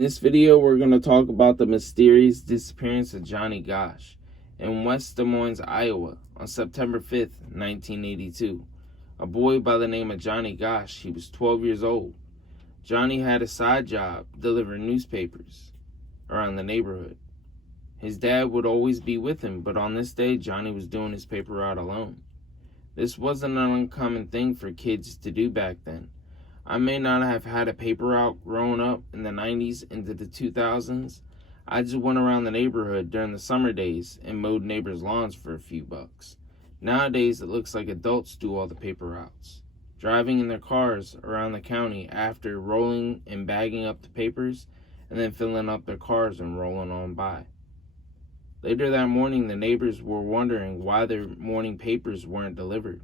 In this video, we're going to talk about the mysterious disappearance of Jonny Gosch in West Des Moines, Iowa on September 5th, 1982. A boy by the name of Jonny Gosch, he was 12 years old. Jonny had a side job delivering newspapers around the neighborhood. His dad would always be with him, but on this day, Jonny was doing his paper route alone. This wasn't an uncommon thing for kids to do back then. I may not have had a paper route growing up in the 90s into the 2000s. I just went around the neighborhood during the summer days and mowed neighbors' lawns for a few bucks. Nowadays, it looks like adults do all the paper routes, driving in their cars around the county after rolling and bagging up the papers and then filling up their cars and rolling on by. Later that morning, the neighbors were wondering why their morning papers weren't delivered.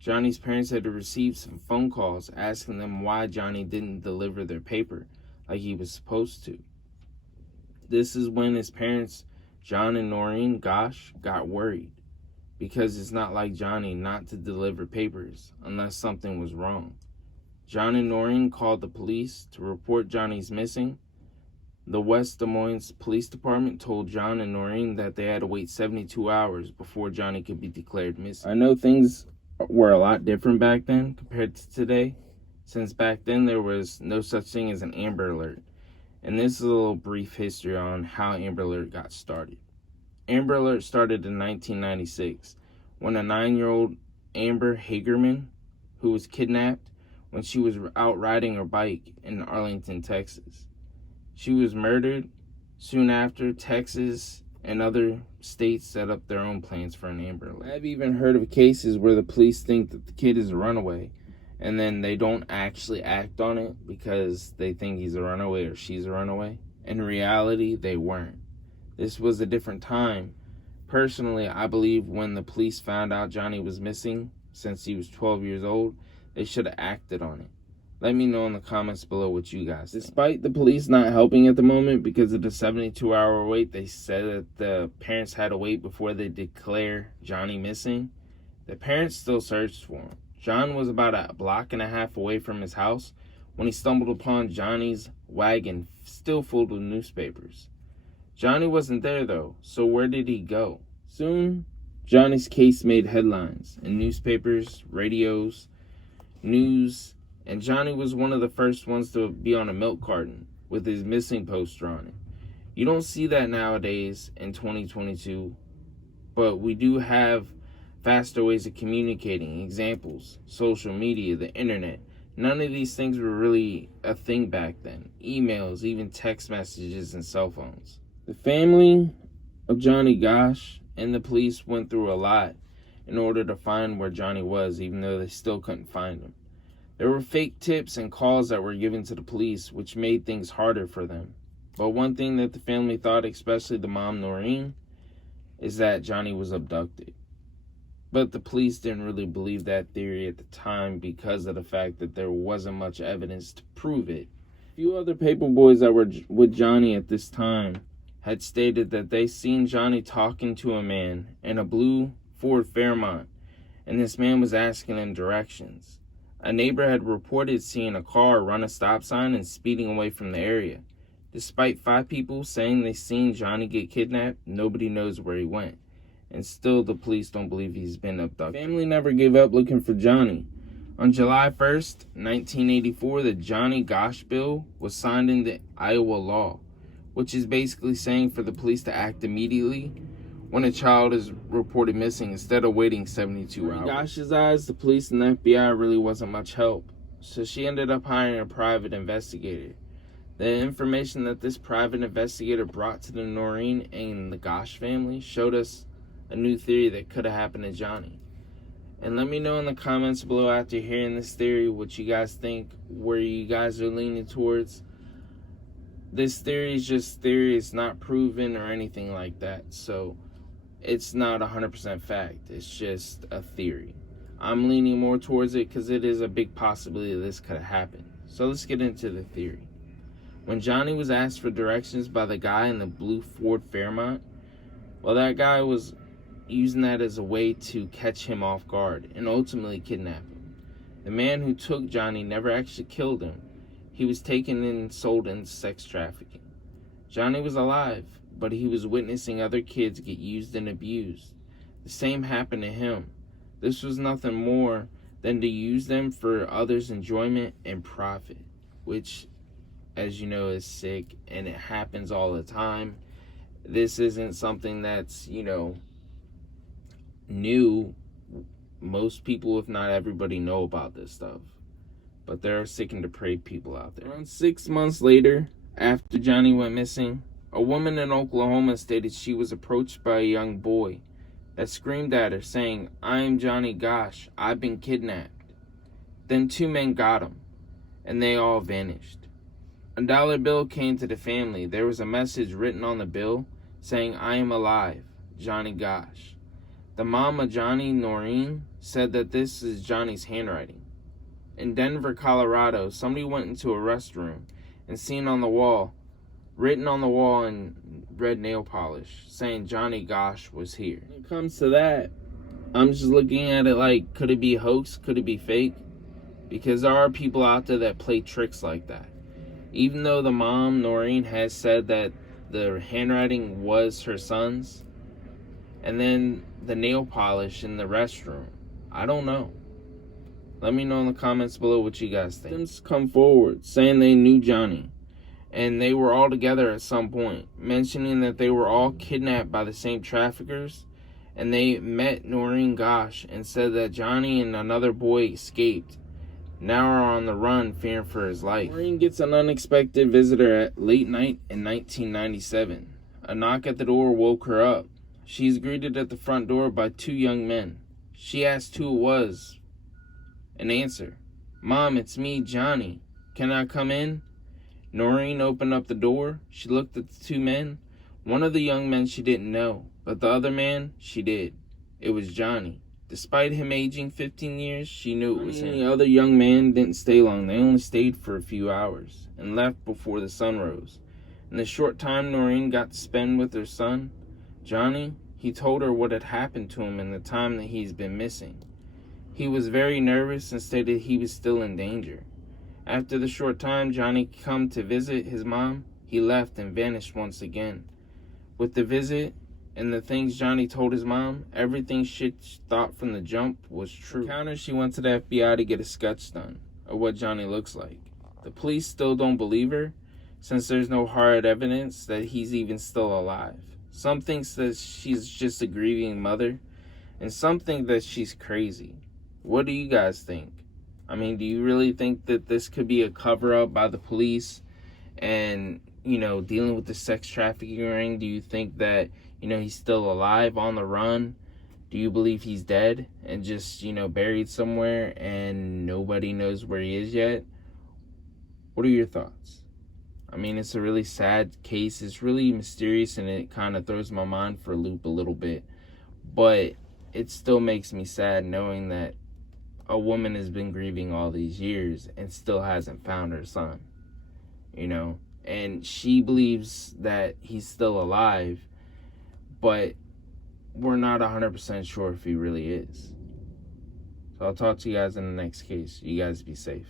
Jonny's parents had received some phone calls asking them why Jonny didn't deliver their paper like he was supposed to. This is when his parents, John and Noreen Gosch, got worried, because it's not like Jonny not to deliver papers unless something was wrong. John and Noreen called the police to report Jonny's missing. The West Des Moines Police Department told John and Noreen that they had to wait 72 hours before Jonny could be declared missing. I know things were a lot different back then compared to today, since back then there was no such thing as an Amber Alert. And this is a little brief history on how Amber Alert got started. Amber Alert started in 1996 when a 9-year-old Amber Hagerman, who was kidnapped when she was out riding her bike in Arlington, Texas. She was murdered. Soon after, Texas and other states set up their own plans for an Amber Alert. I've even heard of cases where the police think that the kid is a runaway, and then they don't actually act on it because they think he's a runaway or she's a runaway. In reality, they weren't. This was a different time. Personally, I believe when the police found out Jonny was missing, since he was 12 years old, they should have acted on it. Let me know in the comments below what you guys think. Despite the police not helping at the moment because of the 72-hour wait, they said that the parents had to wait before they declare Jonny missing. The parents still searched for him. John was about a block and a half away from his house when he stumbled upon Jonny's wagon still filled with newspapers. Jonny wasn't there though, so where did he go? Soon, Jonny's case made headlines in newspapers, radios, news, and Jonny was one of the first ones to be on a milk carton with his missing poster on it. You don't see that nowadays in 2022, but we do have faster ways of communicating. Examples, social media, the internet. None of these things were really a thing back then. Emails, even text messages, and cell phones. The family of Jonny Gosch and the police went through a lot in order to find where Jonny was, even though they still couldn't find him. There were fake tips and calls that were given to the police, which made things harder for them. But one thing that the family thought, especially the mom, Noreen, is that Jonny was abducted. But the police didn't really believe that theory at the time because of the fact that there wasn't much evidence to prove it. A few other paper boys that were with Jonny at this time had stated that they seen Jonny talking to a man in a blue Ford Fairmont, and this man was asking him directions. A neighbor had reported seeing a car run a stop sign and speeding away from the area. Despite 5 people saying they seen Jonny get kidnapped, nobody knows where he went. And still, the police don't believe he's been abducted. The family never gave up looking for Jonny. On July 1st, 1984, the Jonny Gosch bill was signed into Iowa law, which is basically saying for the police to act immediately when a child is reported missing instead of waiting 72 hours. In Gosch's eyes, the police and the FBI really wasn't much help, so she ended up hiring a private investigator. The information that this private investigator brought to the Noreen and the Gosch family showed us a new theory that could have happened to Jonny. And let me know in the comments below after hearing this theory what you guys think, where you guys are leaning towards. This theory is just theory, it's not proven or anything like that, so it's not 100% fact. It's just a theory. I'm leaning more towards it because it is a big possibility this could have happened. So let's get into the theory. When Jonny was asked for directions by the guy in the blue Ford Fairmont, well, that guy was using that as a way to catch him off guard and ultimately kidnap him. The man who took Jonny never actually killed him. he was taken and sold into sex trafficking. Jonny was alive, but he was witnessing other kids get used and abused. The same happened to him. This was nothing more than to use them for others' enjoyment and profit, which, as you know, is sick, and it happens all the time. This isn't something that's, new. Most people, if not everybody, know about this stuff. But there are sick and depraved people out there. Around 6 months later, after Jonny went missing, a woman in Oklahoma stated she was approached by a young boy that screamed at her, saying, "I am Jonny Gosch. I've been kidnapped." Then 2 men got him, and they all vanished. A dollar bill came to the family. There was a message written on the bill saying, "I am alive, Jonny Gosch." The mom of Jonny, Noreen, said that this is Jonny's handwriting. In Denver, Colorado, somebody went into a restroom and seen on the wall, written on the wall in red nail polish, saying Jonny Gosch was here. When it comes to that, I'm just looking at it like, could it be a hoax? Could it be fake? Because there are people out there that play tricks like that. Even though the mom, Noreen, has said that the handwriting was her son's, and then the nail polish in the restroom, I don't know. Let me know in the comments below what you guys think. Them come forward saying they knew Jonny, and they were all together at some point, mentioning that they were all kidnapped by the same traffickers, and they met Noreen Gosch and said that Jonny and another boy escaped, now are on the run fearing for his life. Noreen gets an unexpected visitor at late night in 1997. A knock at the door woke her up. She is greeted at the front door by 2 young men. She asked who it was. An answer, "Mom, it's me, Jonny. Can I come in?" Noreen opened up the door. She looked at the 2 men. One of the young men she didn't know, but the other man she did. It was Jonny. Despite him aging 15 years, she knew it was him. The other young man didn't stay long. They only stayed for a few hours and left before the sun rose. In the short time Noreen got to spend with her son, Jonny, he told her what had happened to him in the time that he's been missing. He was very nervous and stated he was still in danger. After the short time Jonny come to visit his mom, he left and vanished once again. With the visit and the things Jonny told his mom, everything she thought from the jump was true. Encounter, she went to the FBI to get a sketch done of what Jonny looks like. The police still don't believe her, since there's no hard evidence that he's even still alive. Some thinks that she's just a grieving mother, and some think that she's crazy. What do you guys think? I mean, do you really think that this could be a cover-up by the police and, dealing with the sex trafficking ring? Do you think that, he's still alive, on the run? Do you believe he's dead and just, buried somewhere and nobody knows where he is yet? What are your thoughts? I mean, it's a really sad case. It's really mysterious, and it kind of throws my mind for a loop a little bit. But it still makes me sad knowing that a woman has been grieving all these years and still hasn't found her son. And she believes that he's still alive, but we're not 100% sure if he really is. So I'll talk to you guys in the next case. You guys be safe.